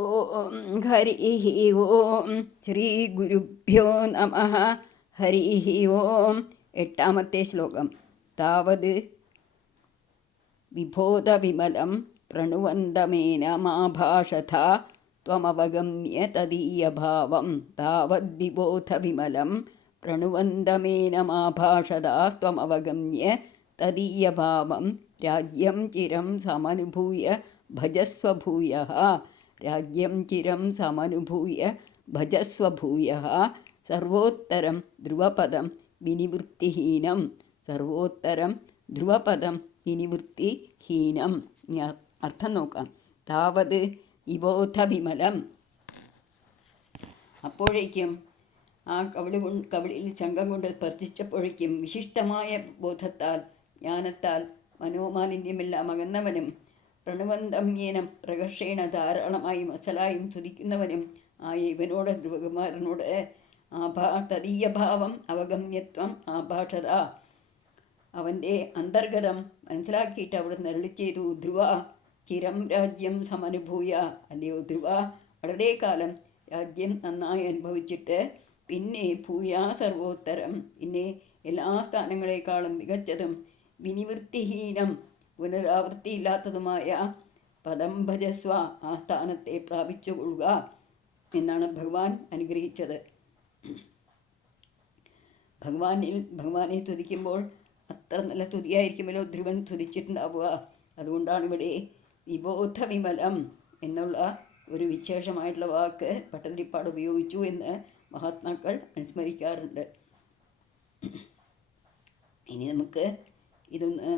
ഓം ഹരി ഓം ശ്രീ ഗുരുഭ്യോ നമ. ഹരി ഓം. എട്ടാമത്തെ ശ്ലോകം. താവത് വിബോധവിമലം പ്രണുവന്തമേനമാഭാഷഥ ത്വമവഗമ്യ തദീയഭാവം. താവദ്വിബോധവിമലം പ്രണുവന്തമേനമാഭാഷതാസ്ത്വമവഗമ്യ തദീയഭാവം. രാജ്യം ചിരം സമനുഭൂയ ഭജസ്വ ഭൂയഃ. രാജ്യം ചിരം സമനുഭൂയ ഭജസ്വ ഭൂയഃ. സർവോത്തരം ധ്രുവപദം വിനിവൃത്തിഹീനം. സർവോത്തരം ധ്രുവപദം വിനിവൃത്തിഹീനം. അർത്ഥം നോക്കാം. താവത് വിബോധവിമലം. അപ്പോഴേക്കും ആ കവിളിൽ ശംഖം കൊണ്ട് സ്പർശിച്ചപ്പോഴേക്കും വിശിഷ്ടമായ ബോധത്താൽ ജ്ഞാനത്താൽ മനോമാലിന്യമെല്ലാം അകന്നവനും പ്രണുവന്തമ്യേനം പ്രകർഷേണ ധാരാളമായും അസലായും തുതിക്കുന്നവനും ആയ ഇവനോട് ധ്രുവകുമാരനോട് തദീയഭാവം അവഗമ്യത്വം ആഭാഷത. അവൻ്റെ അന്തർഗതം മനസ്സിലാക്കിയിട്ട് അവിടെ നരളി ചെയ്തു. ധ്രുവ ചിരം രാജ്യം സമനുഭൂയ. അല്ലയോ ധ്രുവ, വളരെ കാലം രാജ്യം നന്നായി അനുഭവിച്ചിട്ട് പിന്നെ ഭൂയാ സർവോത്തരം, പിന്നെ എല്ലാ സ്ഥാനങ്ങളെക്കാളും മികച്ചതും വിനിവൃത്തിഹീനം പുനരാവൃത്തിയില്ലാത്തതുമായ പദം ഭജസ്വ, ആ സ്ഥാനത്തെ പ്രാപിച്ചുകൊള്ളുക എന്നാണ് ഭഗവാൻ അനുഗ്രഹിച്ചത്. ഭഗവാനെ തുതിക്കുമ്പോൾ അത്ര നല്ല സ്തുതിയായിരിക്കുമല്ലോ ധ്രുവൻ തുതിച്ചിട്ടുണ്ടാവുക. അതുകൊണ്ടാണ് ഇവിടെ വിബോധവിമലം എന്നുള്ള ഒരു വിശേഷമായിട്ടുള്ള വാക്ക് ഭട്ടതിരിപ്പാട് ഉപയോഗിച്ചു എന്ന് മഹാത്മാക്കൾ അനുസ്മരിക്കാറുണ്ട്. ഇനി നമുക്ക് ഇതൊന്ന്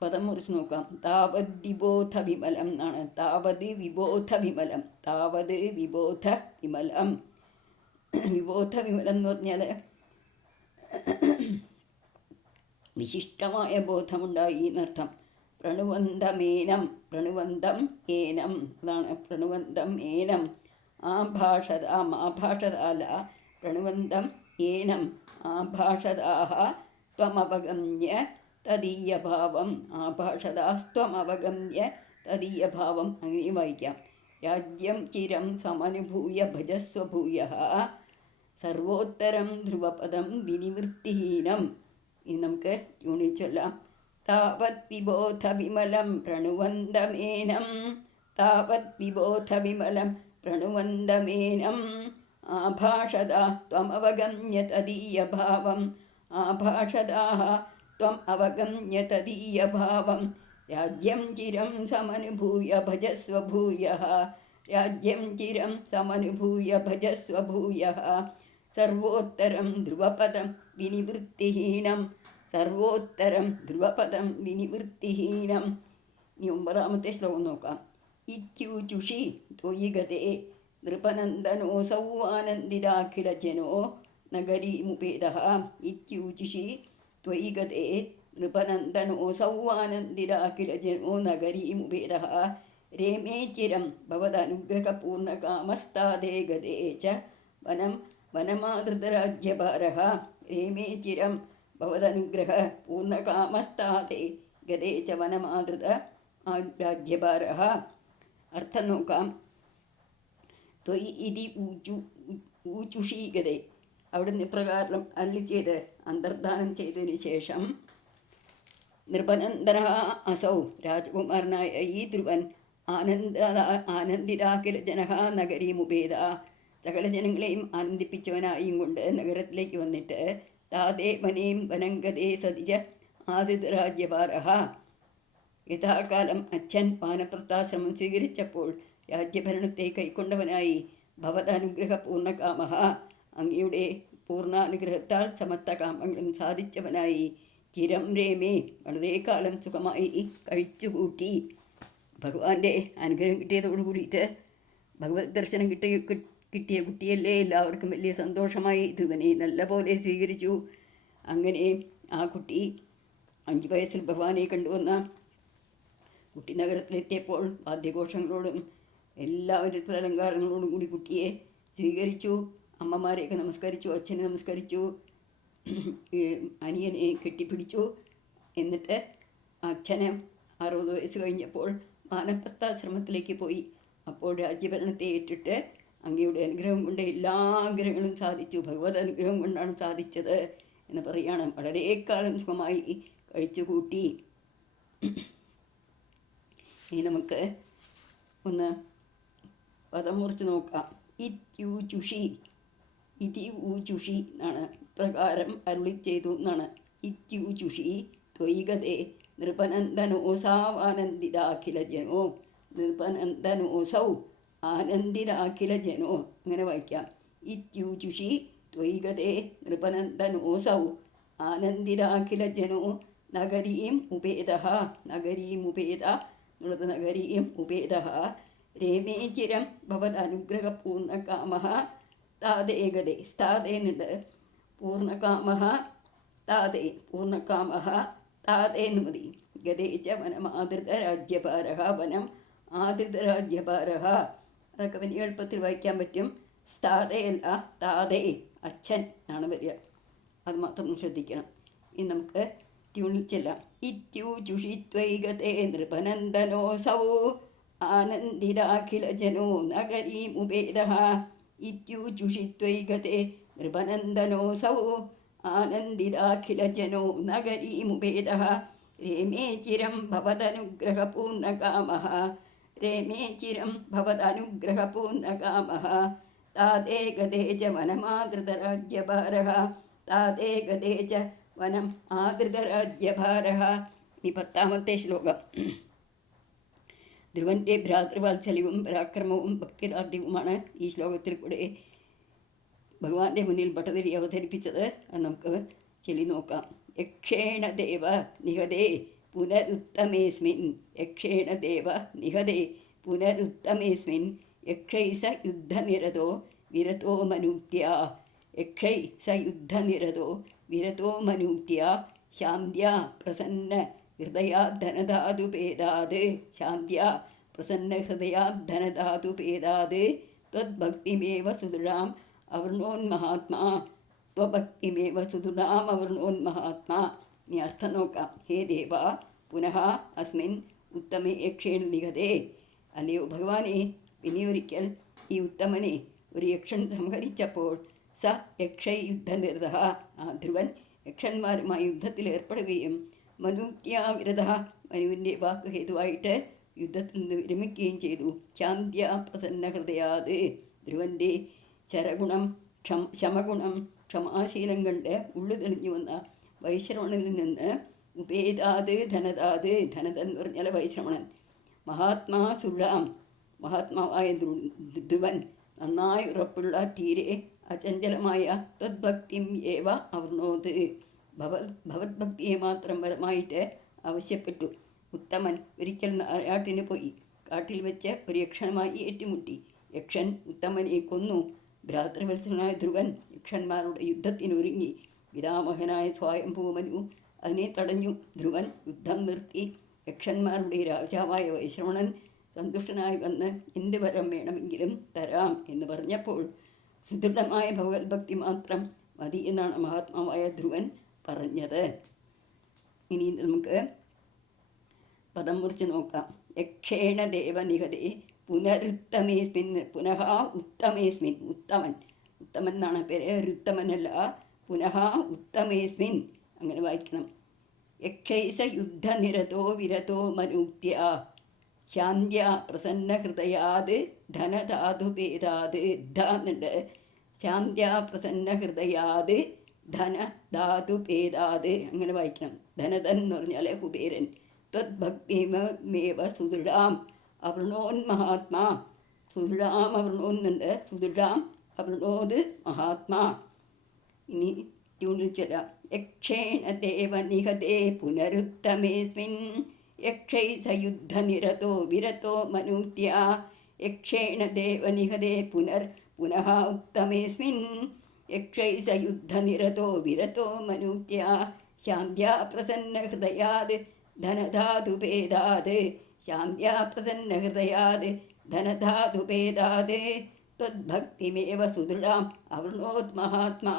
പദം മുറിച്ച് നോക്കാം. താവത് വിബോധ വിമലം എന്നാണ്. താവത് വിബോധ വിമലം. താവത് വിബോധ വിമലം. വിബോധ വിമലം എന്ന് പറഞ്ഞാൽ വിശിഷ്ടമായ ബോധമുണ്ടായി എന്നർത്ഥം. പ്രണുവന്തമേനം. പ്രണുവന്തം ഏനം. അതാണ് പ്രണുവന്തം ഏനം. ആഭാഷത. ആഭാഷത അല്ല, പ്രണുവന്തം ഏനം ആഭാഷതാഹ ത്വമവഗമ്യ തദീയഭാവം. ആഭാഷതാസ്ത്വമവഗമ്യ തദീയഭാവം. അങ്ങനെ വായിക്കാം. രാജ്യം ചിരം സമനുഭൂയ ഭജസ്വ ഭൂയഃ. സർവോത്തരം ധ്രുവപദം വിനിവൃത്തിഹീനം. ഇനി നമുക്ക് യൂണിറ്റ് ചൊല്ലാം. താവത് വിബോധ വിമലം പ്രണുവന്തമേനം. താവത് വിബോധ വിമലം പ്രണുവന്തമേനം ആഭാഷതാ ത്വമവഗമ്യ തദീയഭാവം. ആഭാഷതാഃ ത്വം അവഗമ്യ തദീയഭാവം. രാജ്യം ചിരം സമനുഭൂയ ഭജസ്വ ഭൂയഃ. രാജ്യം ചിരം സമനുഭൂയ ഭജസ്വ ഭൂയഃ. സർവോത്തരം ധ്രുവപദം വിനിവൃത്തിഹീനം. സർവോത്തരം ധ്രുവപദം വിനിവൃത്തിഹീനം. ഇനി 9ാമത്തെ ശ്ലോകം നോക്കാം. ഇത്യൂചുഷി ത്വയി ഗതേ നൃപനന്ദനോऽസൗ ആനന്ദിതാഖിലജനോ നഗരീമുപേതഃ. ഇത്യൂചുഷി ത്വയി ഗതേ നൃപനന്ദനോऽസൗ ആനന്ദിതാഖിലജനോ നഗരീമുപേതഃ. രേമേ ചിരം ഭവദനുഗ്രഹപൂർണ്ണകാമസ്താദേ ഗതേ ച വനമാധൃതരാജ്യഭാരഃ. രേമേ ചിരം ഭവദനുഗ്രഹ പൂർണ്ണകാമസ്താദേ ഗതേ ച വനമാധൃത രാജ്യഭാരഃ. അർത്ഥം നോക്കാം. ത്വയി ഇതി ഊചുഷി ഗതേ. അവിടുന്ന് ഇപ്രകാരം അരുളി ചെയ്ത് അന്തർധാനം ചെയ്തതിനു ശേഷം നൃപനന്ദന അസൗ, രാജകുമാരനായ ഈ ധ്രുവൻ ആനന്ദിതാഖില ജനഃ നഗരീമുപേത, സകല ജനങ്ങളെയും ആനന്ദിപ്പിച്ചവനായും കൊണ്ട് നഗരത്തിലേക്ക് വന്നിട്ട് താതേ വനേം വനം ഗതേ സതിജ ആദിതരാജ്യഭാരഃ. യഥാകാലം അച്ഛൻ വാനപ്രസ്ഥാശ്രമം സ്വീകരിച്ചപ്പോൾ രാജ്യഭരണത്തെ കൈക്കൊണ്ടവനായി ഭവദനുഗ്രഹ പൂർണ്ണകാമഃ, അങ്ങയുടെ പൂർണ്ണാനുഗ്രഹത്താൽ സമസ്ത കാമങ്ങളും സാധിച്ചവനായി ചിരം രേമേ, വളരെ കാലം സുഖമായി കഴിച്ചുകൂട്ടി. ഭഗവാന്റെ അനുഗ്രഹം കിട്ടിയതോടു കൂടിയിട്ട് ഭഗവത് ദർശനം കിട്ടിയ കുട്ടിയല്ലേ, എല്ലാവർക്കും വലിയ സന്തോഷമായി. ധ്രുവനെ നല്ല പോലെ സ്വീകരിച്ചു. അങ്ങനെ ആ കുട്ടി 5 വയസ്സിൽ ഭഗവാനെ കണ്ടുവന്ന കുട്ടി നഗരത്തിലെത്തിയപ്പോൾ വാദ്യഘോഷങ്ങളോടും എല്ലാ വിധത്തിലുള്ള അലങ്കാരങ്ങളോടും കൂടി കുട്ടിയെ സ്വീകരിച്ചു. അമ്മമാരെയൊക്കെ നമസ്കരിച്ചു, അച്ഛനെ നമസ്കരിച്ചു, അനിയനെ കെട്ടിപ്പിടിച്ചു. എന്നിട്ട് അച്ഛന് 60 വയസ്സ് കഴിഞ്ഞപ്പോൾ വാനപ്രസ്ഥാശ്രമത്തിലേക്ക് പോയി. അപ്പോൾ രാജ്യഭരണത്തെ ഏറ്റിട്ട് അങ്ങയുടെ അനുഗ്രഹം കൊണ്ട് എല്ലാ ആഗ്രഹങ്ങളും സാധിച്ചു, ഭഗവത് അനുഗ്രഹം കൊണ്ടാണ് സാധിച്ചത് എന്ന് പറയുകയാണ്. വളരെ കാലം സുഖമായി കഴിച്ചുകൂട്ടി. ഇനി നമുക്ക് ഒന്ന് പദം മുറിച്ച് നോക്കാം. ഇത്യൂചുഷി, ഇതി ഊചുഷി എന്നാണ്, പ്രകാരം അരുളി ചെയ്തു എന്നാണ്. ഇത്യൂചുഷി ത്വയികതേ നൃപനന്ദനോസാവാനന്ദിതാഖില ജനോ, നൃപനന്ദനോസൗ ആനന്ദിതാഖില ജനോ, അങ്ങനെ വായിക്കാം. ഇത്യൂചുഷി ത്വയികതേ നൃപനന്ദനോസൗ ആനന്ദിതാഖില ജനോ നഗരീം ഉപേത, നഗരീം ഉപേത എന്നുള്ളത് നഗരീം ഉപേത രേമേ ചിരം ഭവദനുഗ്രഹപൂർണ്ണകാമ താതേകതേ, സ്ഥാതേ എന്നുണ്ട്, പൂർണ്ണകാമ താതേ, പൂർണ്ണകാമ താതേ എന്ന് മതി. ഗതേച്ച വനമാതൃതരാജ്യഭാര, വനം ആതൃതരാജ്യഭാര, അതൊക്കെ വലിയ എളുപ്പത്തിൽ വായിക്കാൻ പറ്റും. സ്ഥാതയല്ല, താതേ, അച്ഛൻ ആണ് വരിക, അത് മാത്രം ശ്രദ്ധിക്കണം. ഇനി നമുക്ക് ട്യൂണിൽ ചെല്ലാം. ഇത്യൂചുഷിത്വൈകതേ നൃപനന്ദനോസൗ ആനന്ദിതാഖില ജനോ നഗരീമുപേത, ഇത്യൂചുഷിത്വൈകതേ നൃപനന്ദനോസൗ ആനന്ദിതാഖില ജനോ നഗരീമുപേത രേമേ ചിരം ഭവദനുഗ്രഹപൂർണ്ണകാമഃ, രേമേ ചിരം ഭവദനുഗ്രഹപൂർണ്ണകാമഃ താതേ ഗതേ ച വനമാതൃതരാജ്യഭാരഃ, താതേ ഗതേ ച വനം ആതൃതരാജ്യഭാരഃ. ഈ 10ാമത്തെ ശ്ലോകം. ധ്രുവൻ്റെ ഭ്രാതൃവാത്സല്യവും പരാക്രമവും ഭക്തിരാർഢ്യവുമാണ് ഈ ശ്ലോകത്തിൽ കൂടെ ഭഗവാന്റെ മുന്നിൽ ഭട്ടതിരി അവതരിപ്പിച്ചത്. അത് നമുക്ക് ചൊല്ലി നോക്കാം. യക്ഷേണ ദേവ നിഹതേ പുനരുത്തമേസ്മിൻ, യക്ഷേണ ദേവ നിഹതേ പുനരുത്തമേസ്മിൻ യക്ഷൈ സ യുദ്ധനിരതോ വിരതോ മനൂത്യ, യക്ഷൈ സ യുദ്ധനിരതോ വിരതോ മനൂത്യ ശാന്ത്യാ പ്രസന്ന ഹൃദയാധനധാതുപേദാത്, ശാന്ത്യാ പ്രസന്ന ഹൃദയാധനധാതുപേദാത് ത്വദ്ഭക്തിമേവ സുദൃഢാം അവർണോന്മഹാത്മാ, ത്വഭക്തിമേവ സുദൃഢാം അവർണോന്മഹാത്മാ. ഇനി അർത്ഥം നോക്കാം. ഹേ ദേവ പുനഃ അസ്മിൻ ഉത്തമേ യക്ഷേണ നിഹതേ, അല്ലയോ ഭഗവാനെ, ഇനിയൊരിക്കൽ ഈ ഉത്തമനെ ഒരു യക്ഷൻ സംഹരിച്ചപ്പോൾ സ യക്ഷൈ യുദ്ധനിരത, ആ ധ്രുവൻ യക്ഷന്മാരുമായി യുദ്ധത്തിൽ ഏർപ്പെടുകയും മനൂത്യാവിരത, മനുവിൻ്റെ വാക്ക് ഹേതുവായിട്ട് യുദ്ധത്തിൽ നിന്ന് വിരമിക്കുകയും ചെയ്തു. ശാന്ത്യ പ്രസന്ന ഹൃദയാത്, ധ്രുവൻ്റെ ശരഗുണം ശമഗുണം ക്ഷമാശീലം കണ്ട് ഉള്ളു തെളിഞ്ഞു വന്ന വൈശ്രവണനിൽ നിന്ന് ഉപേതാത് ധനതാത്, ധനതൻ എന്ന് പറഞ്ഞാൽ വൈശ്രവണൻ, മഹാത്മാ സുഴാം, മഹാത്മാവായ ധ്രുവൻ നന്നായി ഉറപ്പുള്ള തീരെ അചഞ്ചലമായ ത്വദ്ഭക്തിം ഏവ അവർണോത്, ഭഗവത്ഭക്തിയെ മാത്രം പരമായിട്ട് ആവശ്യപ്പെട്ടു. ഉത്തമൻ ഒരിക്കൽ നായാട്ടിന് പോയി. കാട്ടിൽ വെച്ച് ഒരു യക്ഷനുമായി ഏറ്റുമുട്ടി. യക്ഷൻ ഉത്തമനെ കൊന്നു. ഭ്രാതൃവത്സനായ ധ്രുവൻ യക്ഷന്മാരുടെ യുദ്ധത്തിനൊരുങ്ങി. പിതാമഹനായ സ്വയംഭൂമനു അതിനെ തടഞ്ഞു. ധ്രുവൻ യുദ്ധം നിർത്തി. യക്ഷന്മാരുടെ രാജാവായ വൈശ്രവണൻ സന്തുഷ്ടനായി വന്ന് എന്ത് വരം വേണമെങ്കിലും തരാം എന്ന് പറഞ്ഞപ്പോൾ സുദൃഢമായ ഭഗവത്ഭക്തി മാത്രം മതി എന്നാണ് മഹാത്മാവായ ധ്രുവൻ പറഞ്ഞത്. ഇനി നമുക്ക് പദം മുറിച്ച് നോക്കാം. യക്ഷേണ ദേവനിഹതേ പുനരുത്തമേസ്മിൻ, പുനഃ ഉത്തമേസ്മിൻ, ഉത്തമൻ, ഉത്തമൻ എന്നാണ് പേര്, രുത്തമനല്ല, പുനഃ ഉത്തമേസ്മിൻ അങ്ങനെ വായിക്കണം. യക്ഷൈസ യുദ്ധനിരതോ വിരതോ മനൂത്യ ശാന്ത്യ പ്രസന്ന ഹൃദയാത് ധനധാതുഭേദാത്, ധന്നുണ്ട്, ശാന്ത്യ പ്രസന്ന ഹൃദയാത് ധനധാതുഭേദാത് അങ്ങനെ വായിക്കണം. ധനധൻ എന്ന് പറഞ്ഞാൽ കുബേരൻ. ത്വദ്ഭക്തിമേവ സുദൃഢാം അവർണോന്മഹാത്മാ, സുദൃഢാം അവർണോന്നുണ്ട്, സുദൃഢാം അവർണോത് മഹാത്മാ. ഇനി ട്യൂണിൽ ചെല്ലാം. യക്ഷേണ ദേവ നിഹതേ പുനരുത്തമേസ്മിൻ യക്ഷൈ സയുദ്ധനിരതോ വിരതോ മനൂത്യ, യക്ഷേണ ദേവ നിഹതേ പുനഃ ഉത്തമേസ്മിൻ യക്ഷൈ സയുദ്ധനിരതോ വിരതോ മനൂത്യ ശാന്ത്യാ പ്രസന്ന ഹൃദയാത് ധനധാതുഭേദാത്, ശാന്ത്യാ പ്രസന്ന ഹൃദയാത് ധനധാതുഭേദാത് ത്വദ്ഭക്തിമേവ സുദൃഢാം അവർണോത് മഹാത്മാ,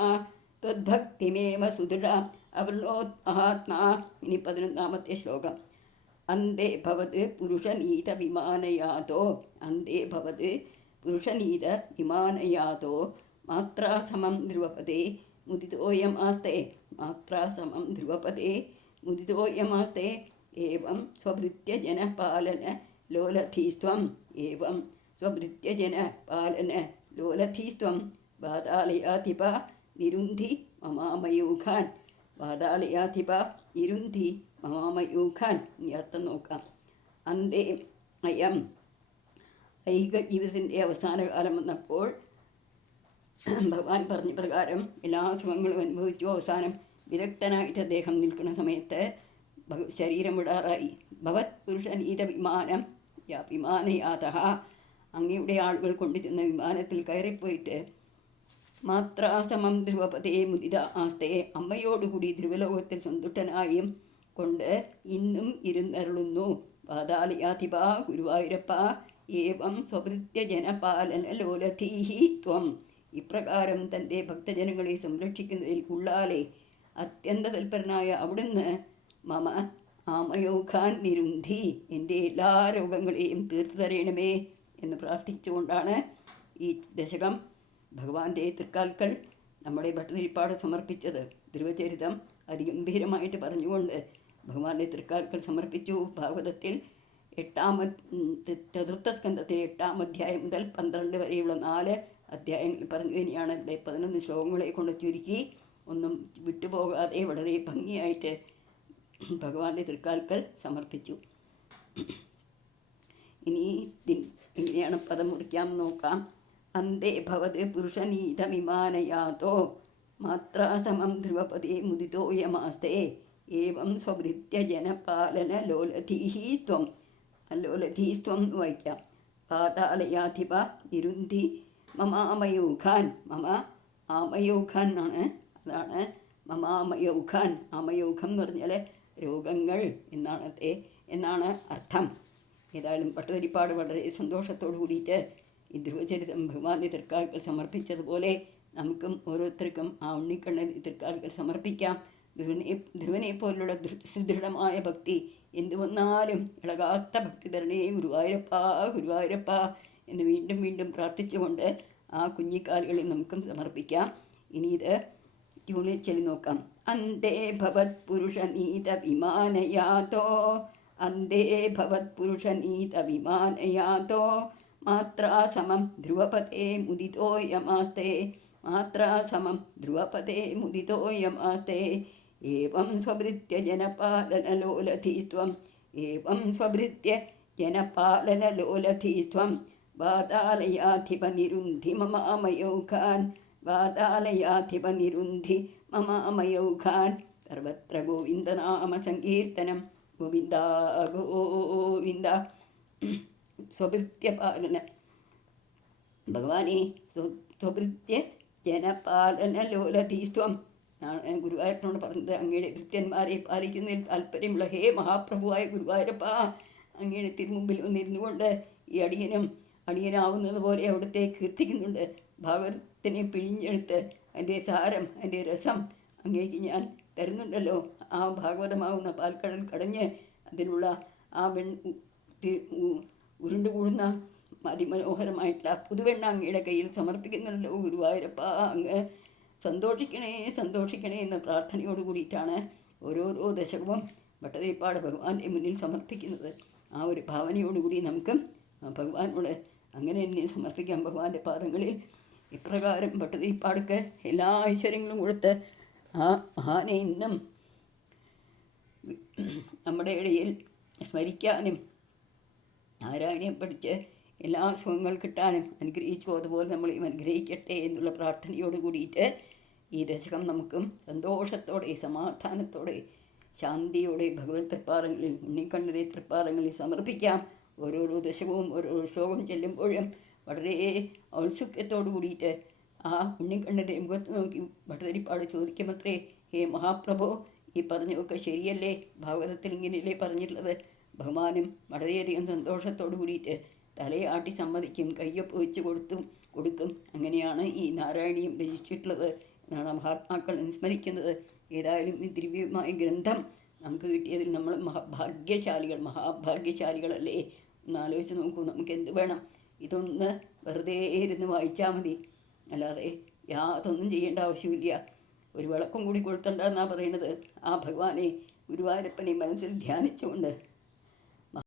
ത്വദ്ഭക്തിമേവ സുദൃഢാം അവർണോത് മഹാത്മാ. ഇനി 11ാമത്തെ ശ്ലോകം. അന്തേ ഭവത് പുരുഷനീത വിമാനയാതോ അന്തേ ഭവത് പുരുഷനീത വിമാനയാതോ മാത്രാസമം ധ്രുവപദേ മുദിതോയമാസ്തേ മാത്രാസമം ധ്രുവപദേ മുദിതോയമാസ്തേ ഏവം സ്വഭൃത്യജനപാലന ലോലധീസ്ത്വം ഏവം സ്വഭൃത്യജനപാലന ലോലധീസ്ത്വം വാതാലയാധിപ നിരുന്ധി മമാമയൂഖാൻ വാതാലയാധിപ നിരുന്ധി മമാമയൂഖാൻ. ഇനി അർത്ഥം നോക്കാം. അന്തേ അയം ഐഹിക ജീവിതത്തിൻ്റെ അവസാന കാലം വന്നപ്പോൾ ഭഗവാൻ പറഞ്ഞ പ്രകാരം എല്ലാ സുഖങ്ങളും അനുഭവിച്ചു. അവസാനം വിരക്തനായിട്ട് അദ്ദേഹം നിൽക്കുന്ന സമയത്ത് ശരീരം വിടാറായി. ഭവത് പുരുഷനീത വിമാനം വിമാനയാത അങ്ങയുടെ ആളുകൾ കൊണ്ടുചെന്ന വിമാനത്തിൽ കയറിപ്പോയിട്ട് മാത്രാസമം ധ്രുവപദേ മുദിത ആസ്തേ അമ്മയോടുകൂടി ധ്രുവലോകത്തിൽ സന്തുഷ്ടനായും കൊണ്ട് ഇന്നും ഇരുന്നരുളുന്നു. പാതാലയാധിപ ഗുരുവായൂരപ്പ ഏവം സ്വഭൃത്യജനപാലന ലോലധീഹി ത്വം. ഇപ്രകാരം തൻ്റെ ഭക്തജനങ്ങളെ സംരക്ഷിക്കുന്നതിൽ ഉള്ളാലെ അത്യന്ത തൽപരനായ അവിടുന്ന് മമ ആമയോഖാൻ നിരുന്ധി എൻ്റെ എല്ലാ രോഗങ്ങളെയും തീർത്തു തരയണമേ എന്ന് പ്രാർത്ഥിച്ചുകൊണ്ടാണ് ഈ ദശകം ഭഗവാന്റെ തൃക്കാൽക്കൽ നമ്മുടെ ഭട്ടതിരിപ്പാട് സമർപ്പിച്ചത്. ധ്രുവചരിതം അതിഗംഭീരമായിട്ട് പറഞ്ഞുകൊണ്ട് ഭഗവാന്റെ തൃക്കാൽക്കൽ സമർപ്പിച്ചു. ഭാഗവതത്തിൽ ചതുർത്ഥ സ്കന്ധത്തിൽ 8-ാം അധ്യായം മുതൽ 12 വരെയുള്ള 4 അധ്യായങ്ങൾ പറഞ്ഞു. തന്നെയാണ് ഇവിടെ 11 ശ്ലോകങ്ങളെ കൊണ്ട് ചുരുക്കി ഒന്നും വിട്ടുപോകാതെ വളരെ ഭംഗിയായിട്ട് ഭഗവാന്റെ തൃക്കാൽക്കൽ സമർപ്പിച്ചു. ഇനി എങ്ങനെയാണ് പദം മുറിക്കാം നോക്കാം. അന്തേ ഭവത് പുരുഷനീതമിമാനയാതോ മാത്രാസമം ധ്രുവപദേ മുദിതോയമാസ്തേ ഏവം സ്വഭൃത്യജനപാലന ലോലധീഹി ത്വം. ലോലധീസ്ത്വം എന്ന് വായിക്കാം. പാതാലയാധിപ നിരുന്ധി മമാമയൂഖാൻ. മമ ആമയൂഖാൻ എന്നാണ്. അതാണ് മമാമയൂഖാൻ. ആമയൂഖം എന്ന് പറഞ്ഞാൽ രോഗങ്ങൾ എന്നാണ് അർത്ഥം. ഏതായാലും ഭട്ടതിരിപ്പാട് വളരെ സന്തോഷത്തോടു കൂടിയിട്ട് ഈ ധ്രുവചരിതം ഭഗവാന്റെ തൃക്കാൽക്കൽ സമർപ്പിച്ചതുപോലെ നമുക്കും ഓരോരുത്തർക്കും ആ ഉണ്ണിക്കണ്ണൻ തൃക്കാൽക്കൽ സമർപ്പിക്കാം. ധ്രുവനെ പോലുള്ള സുദൃഢമായ ഭക്തി എന്തു വന്നാലും ഇളകാത്ത ഭക്തി തരണേ ഗുരുവായൂരപ്പ ഗുരുവായൂരപ്പ എന്ന് വീണ്ടും വീണ്ടും പ്രാർത്ഥിച്ചുകൊണ്ട് ആ കുഞ്ഞിക്കാലുകളിൽ നമുക്കും സമർപ്പിക്കാം. ഇനി ഇത് ട്യൂണിൽ ചൊല്ലി നോക്കാം. അന്തേ ഭവത് പുരുഷനീത വിമാനയാതോ അന്തേ ഭവത് പുരുഷനീത വിമാനയാതോ മാത്രാസമം ധ്രുവപദേ മുദിതോയമാസ്തേ മാത്രാസമം ധ്രുവപദേ മുദിതോയമാസ്തേ ഏവം സ്വഭൃത്യ ജനപാലനലോലധീസ്ത്വം ഏവം സ്വഭൃത്യ ജനപാലനലോലധീസ്ത്വം വാതാലയാധിപ നിരുന്ധി മമാമയൂഖാൻ വാതാലയാധിപ നിരുന്ധി മമാമയൂഖാൻ. സർവത്ര ഗോവിന്ദനാമ സങ്കീർത്തനം. ഗോവിന്ദ ഗോവിന്ദ. സ്വഭൃത്യപാലന ഭഗവാനെ സ്വഭൃത്യ ജനപാലന ലോലധീസ്ത്വം എന്നാണ് ഗുരുവായൂരപ്പനോട് പറഞ്ഞത്. അങ്ങയുടെ ഭൃത്യന്മാരെ പാലിക്കുന്നതിൽ താല്പര്യമുള്ള ഹേ മഹാപ്രഭുവായ ഗുരുവായൂരപ്പ അങ്ങയുടെ തിരുമുമ്പിൽ വന്നിരുന്നു കൊണ്ട് ഈ അടിയനാവുന്നത് പോലെ അവിടുത്തെ കീർത്തിക്കുന്നുണ്ട്. ഭാഗവതത്തിനെ പിഴിഞ്ഞെടുത്ത് അതിൻ്റെ സാരം അതിൻ്റെ രസം അങ്ങേക്ക് ഞാൻ തരുന്നുണ്ടല്ലോ. ആ ഭാഗവതമാവുന്ന പാൽക്കടൽ കടഞ്ഞ് അതിലുള്ള ആ ഉരുണ്ടുകൂടുന്ന അതിമനോഹരമായിട്ടുള്ള പുതുവെണ്ണ അങ്ങയുടെ കയ്യിൽ സമർപ്പിക്കുന്നുണ്ടല്ലോ ഗുരുവായൂരപ്പ. അങ്ങ് സന്തോഷിക്കണേ എന്ന പ്രാർത്ഥനയോട് കൂടിയിട്ടാണ് ഓരോരോ ദശകവും ഭട്ടതിരിപ്പാട് ഭഗവാന്റെ മുന്നിൽ സമർപ്പിക്കുന്നത്. ആ ഒരു ഭാവനയോടുകൂടി നമുക്കും ഭഗവാനോട് അങ്ങനെ തന്നെ സമർപ്പിക്കാം ഭഗവാന്റെ പാദങ്ങളിൽ. ഇപ്രകാരം ഭട്ടതിരിപ്പാടുക്ക് എല്ലാ ഐശ്വര്യങ്ങളും കൊടുത്ത് ആ മഹാനെ ഇന്നും നമ്മുടെ ഇടയിൽ സ്മരിക്കാനും നാരായണീയം പഠിച്ച് എല്ലാ സുഖങ്ങൾ കിട്ടാനും അനുഗ്രഹിച്ചു. അതുപോലെ നമ്മളെയും അനുഗ്രഹിക്കട്ടെ എന്നുള്ള പ്രാർത്ഥനയോട് കൂടിയിട്ട് ഈ ദശകം നമുക്കും സന്തോഷത്തോടെ സമാധാനത്തോടെ ശാന്തിയോടെ ഭഗവത് തൃപ്പാദങ്ങളിൽ ഉണ്ണിക്കണ്ണൻ്റെ തൃപ്പാദങ്ങളിൽ സമർപ്പിക്കാം. ഓരോരോ ദശകവും ഓരോ ശ്ലോകം ചെല്ലുമ്പോഴും വളരെ ഔത്സുക്യത്തോടു കൂടിയിട്ട് ആ ഉണ്ണിക്കണ്ണൻ്റെ മുഖത്ത് നോക്കി ഭട്ടതിരിപ്പാട് ചോദിക്കുമത്രേ, ഹേ മഹാപ്രഭു, ഈ പറഞ്ഞതൊക്കെ ശരിയല്ലേ? ഭാഗവതത്തിൽ ഇങ്ങനെയല്ലേ പറഞ്ഞിട്ടുള്ളത്? ഭഗവാനും വളരെയധികം സന്തോഷത്തോടു കൂടിയിട്ട് തലയാട്ടി സമ്മതിക്കും, കയ്യൊപ്പ് വെച്ച് കൊടുക്കും. അങ്ങനെയാണ് ഈ നാരായണീയം രചിച്ചിട്ടുള്ളത് എന്നാണ് മഹാത്മാക്കൾ അനുസ്മരിക്കുന്നത്. ഏതായാലും ഈ ദിവ്യമായ ഗ്രന്ഥം നമുക്ക് കിട്ടിയതിൽ നമ്മൾ മഹാഭാഗ്യശാലികളല്ലേ? ഒന്ന് ആലോചിച്ച് നോക്കൂ, നമുക്ക് എന്ത് വേണം? ഇതൊന്ന് വെറുതെ ഇരുന്ന് വായിച്ചാൽ മതി, അല്ലാതെ യാതൊന്നും ചെയ്യേണ്ട ആവശ്യമില്ല. ഒരു വിളക്കും കൂടി കൊളുത്തണ്ടെന്നാണ് പറയുന്നത്. ആ ഭഗവാനെ, ഗുരുവായൂരപ്പനെ മനസ്സിൽ ധ്യാനിച്ചുകൊണ്ട്